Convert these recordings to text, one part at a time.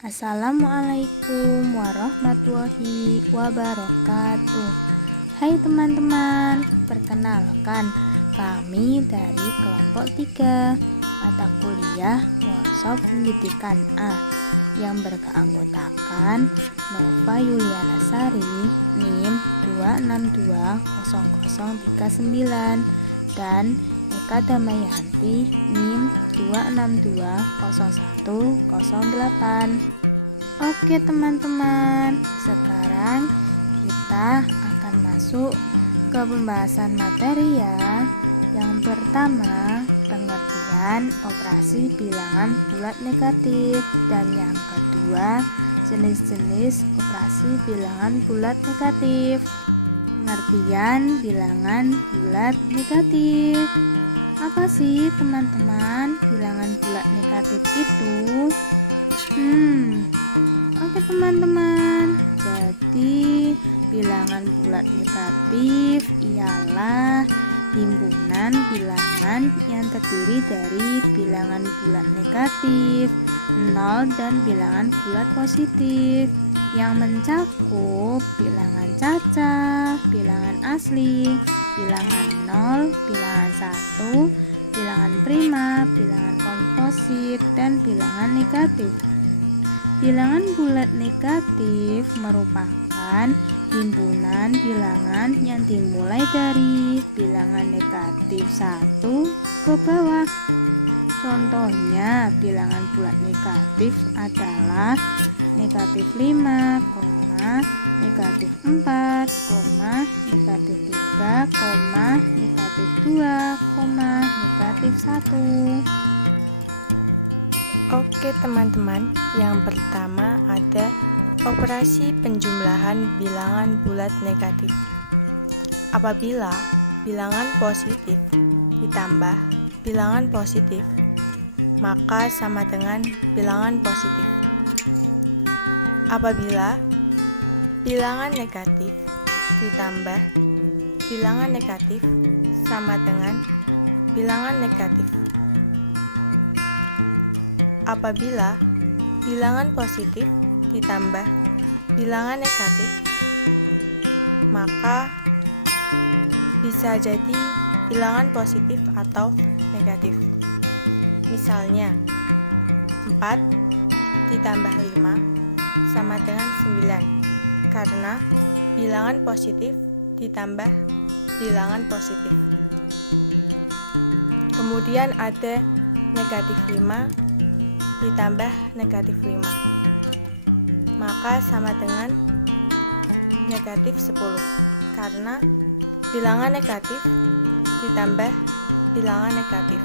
Assalamualaikum warahmatullahi wabarakatuh. Hai teman-teman, perkenalkan kami dari kelompok 3 mata kuliah Workshop Pendidikan A yang berkeanggotakan Nova Yuliana Sari NIM 2620039 dan Eka Damayanti NIM 2620108. Oke teman-teman, sekarang kita akan masuk ke pembahasan materi ya. Yang pertama, pengertian operasi bilangan bulat negatif, dan yang kedua, jenis-jenis operasi bilangan bulat negatif. Pengertian bilangan bulat negatif. Apa sih teman-teman bilangan bulat negatif itu? Oke teman-teman, jadi bilangan bulat negatif ialah himpunan bilangan yang terdiri dari bilangan bulat negatif, nol, dan bilangan bulat positif yang mencakup bilangan cacat, bilangan asli, bilangan nol, bilangan satu, bilangan prima, bilangan komposit, dan bilangan negatif. Bilangan bulat negatif merupakan himpunan bilangan yang dimulai dari bilangan negatif 1 ke bawah. Contohnya bilangan bulat negatif adalah negatif 5, negatif 4, negatif 3, negatif 2, negatif 1. Oke teman-teman, yang pertama ada operasi penjumlahan bilangan bulat negatif. Apabila bilangan positif ditambah bilangan positif, maka sama dengan bilangan positif. Apabila bilangan negatif ditambah bilangan negatif sama dengan bilangan negatif. Apabila bilangan positif ditambah bilangan negatif, maka bisa jadi bilangan positif atau negatif. Misalnya 4 ditambah 5 sama dengan 9, karena bilangan positif ditambah bilangan positif. Kemudian ada negatif 5 ditambah negatif 5, maka sama dengan negatif 10, karena bilangan negatif ditambah bilangan negatif.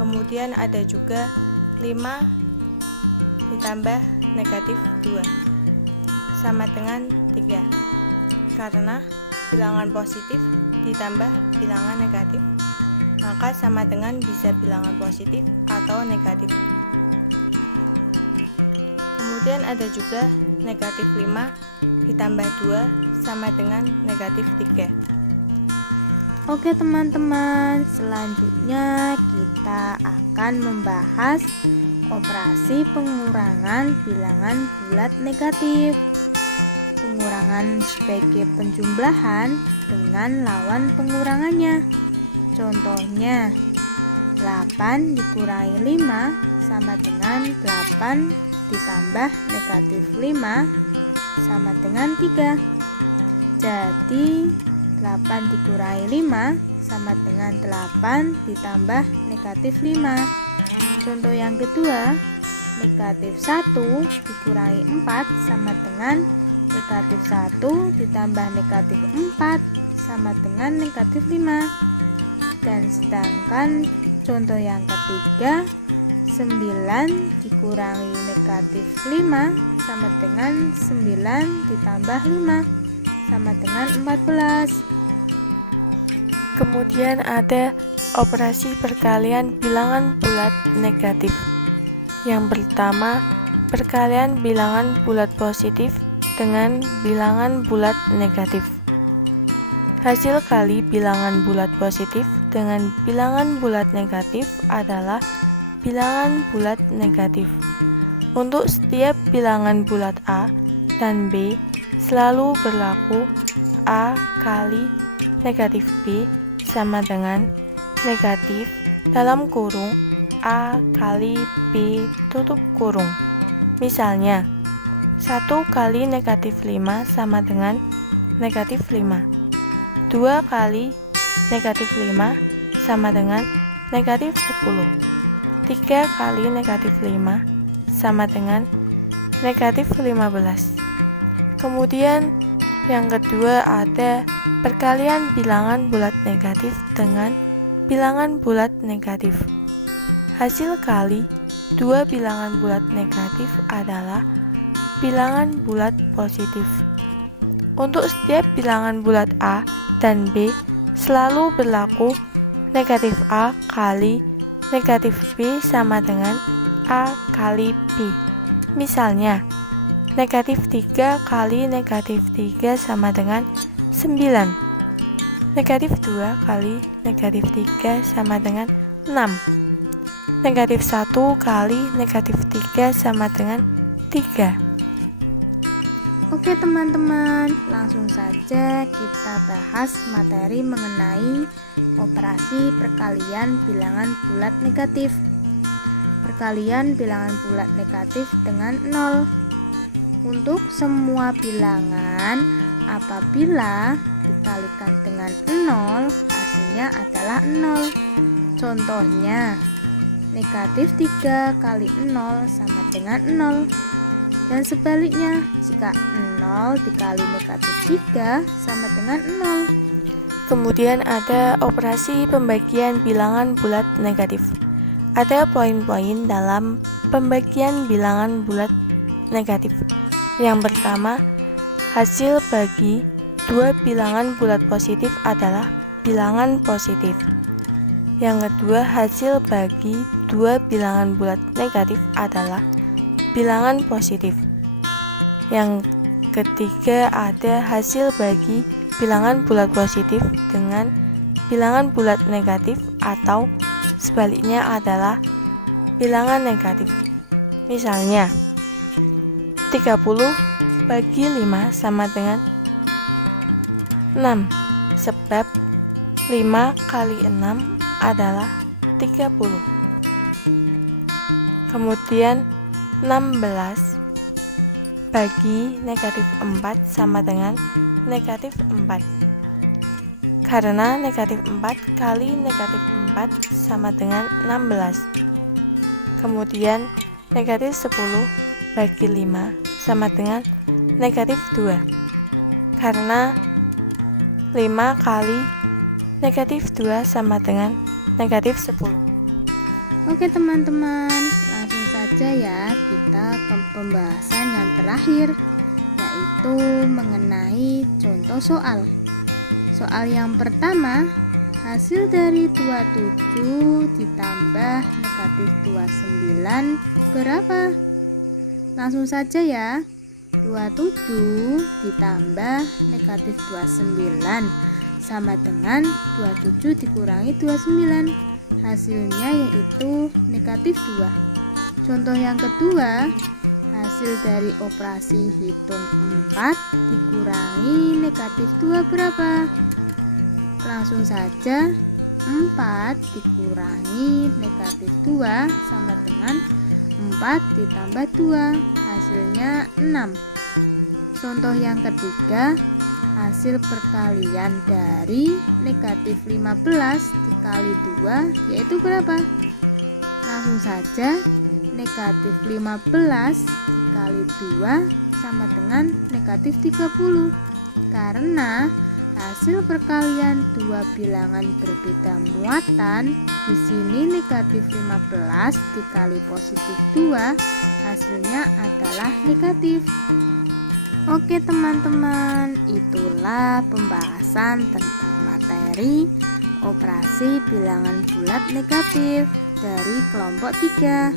Kemudian ada juga 5 ditambah negatif 2 sama dengan 3, karena bilangan positif ditambah bilangan negatif, maka sama dengan bisa bilangan positif atau negatif. Kemudian ada juga negatif 5 ditambah 2 sama dengan negatif 3. Oke teman-teman, selanjutnya kita akan membahas operasi pengurangan bilangan bulat negatif. Pengurangan sebagai penjumlahan dengan lawan pengurangannya. Contohnya 8 dikurangi 5 sama dengan 8 ditambah negatif 5 sama dengan 3. Jadi 8 dikurangi 5 sama dengan 8 ditambah negatif 5. Contoh yang kedua, negatif 1 dikurangi 4 sama dengan negatif 1 ditambah negatif 4 sama dengan negatif 5. Dan sedangkan contoh yang ketiga, 9 dikurangi negatif 5 sama dengan 9 ditambah 5 sama dengan 14. Kemudian ada operasi perkalian bilangan bulat negatif. Yang pertama, perkalian bilangan bulat positif dengan bilangan bulat negatif. Hasil kali bilangan bulat positif dengan bilangan bulat negatif adalah bilangan bulat negatif. Untuk setiap bilangan bulat A dan B selalu berlaku A kali negatif B sama dengan negatif dalam kurung A kali B tutup kurung. Misalnya, 1 kali negatif 5 sama dengan negatif 5. 2 kali negatif 5 sama dengan negatif 10. 3 kali negatif 5 sama dengan negatif 15. Kemudian yang kedua ada perkalian bilangan bulat negatif dengan bilangan bulat negatif. Hasil kali dua bilangan bulat negatif adalah bilangan bulat positif. Untuk setiap bilangan bulat A dan B selalu berlaku negatif A kali negatif B sama dengan A kali B. Misalnya, negatif 3 kali negatif 3 sama dengan 9. Negatif 2 kali negatif 3 sama dengan 6. Negatif 1 kali negatif 3 sama dengan 3. Oke teman-teman, langsung saja kita bahas materi mengenai operasi perkalian bilangan bulat negatif. Perkalian bilangan bulat negatif dengan 0. Untuk semua bilangan, apabila dikalikan dengan 0, hasilnya adalah 0. Contohnya, negatif 3 kali 0 sama dengan 0. Dan sebaliknya, jika 0 dikali negatif 3 sama dengan 0. Kemudian ada operasi pembagian bilangan bulat negatif. Ada poin-poin dalam pembagian bilangan bulat negatif. Yang pertama, hasil bagi dua bilangan bulat positif adalah bilangan positif. Yang kedua, hasil bagi dua bilangan bulat negatif adalah bilangan positif. Yang ketiga, ada hasil bagi bilangan bulat positif dengan bilangan bulat negatif atau sebaliknya adalah bilangan negatif. Misalnya, 30 bagi 5 sama dengan 6, sebab 5 kali 6 adalah 30. Kemudian 16 bagi negatif 4 sama dengan negatif 4. Karena negatif 4 kali negatif 4 sama dengan 16. Kemudian negatif 10 bagi 5 sama dengan negatif 2. Karena 5 kali negatif 2 sama dengan negatif 10. Oke teman-teman, langsung saja ya kita ke pembahasan yang terakhir, yaitu mengenai contoh soal. Soal yang pertama, hasil dari 27 ditambah negatif 29 berapa? Langsung saja ya, 27 ditambah negatif 29 sama dengan 27 dikurangi 29. Hasilnya yaitu negatif 2. Contoh yang kedua, hasil dari operasi hitung 4 dikurangi negatif 2 berapa? Langsung saja, 4 dikurangi negatif 2 sama dengan 4 ditambah 2, hasilnya 6. Contoh yang ketiga, hasil perkalian dari negatif 15 dikali 2 yaitu berapa? Langsung saja, negatif 15 dikali 2 sama dengan negatif 30. Karena hasil perkalian dua bilangan berbeda muatan, di sini negatif 15 dikali positif 2, hasilnya adalah negatif. Oke teman-teman, itulah pembahasan tentang materi operasi bilangan bulat negatif dari kelompok 3.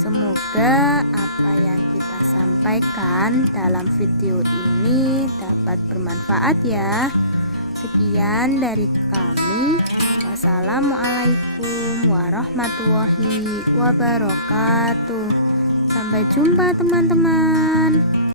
Semoga apa yang kita sampaikan dalam video ini dapat bermanfaat ya. Sekian dari kami. Wassalamualaikum warahmatullahi wabarakatuh. Sampai jumpa teman-teman.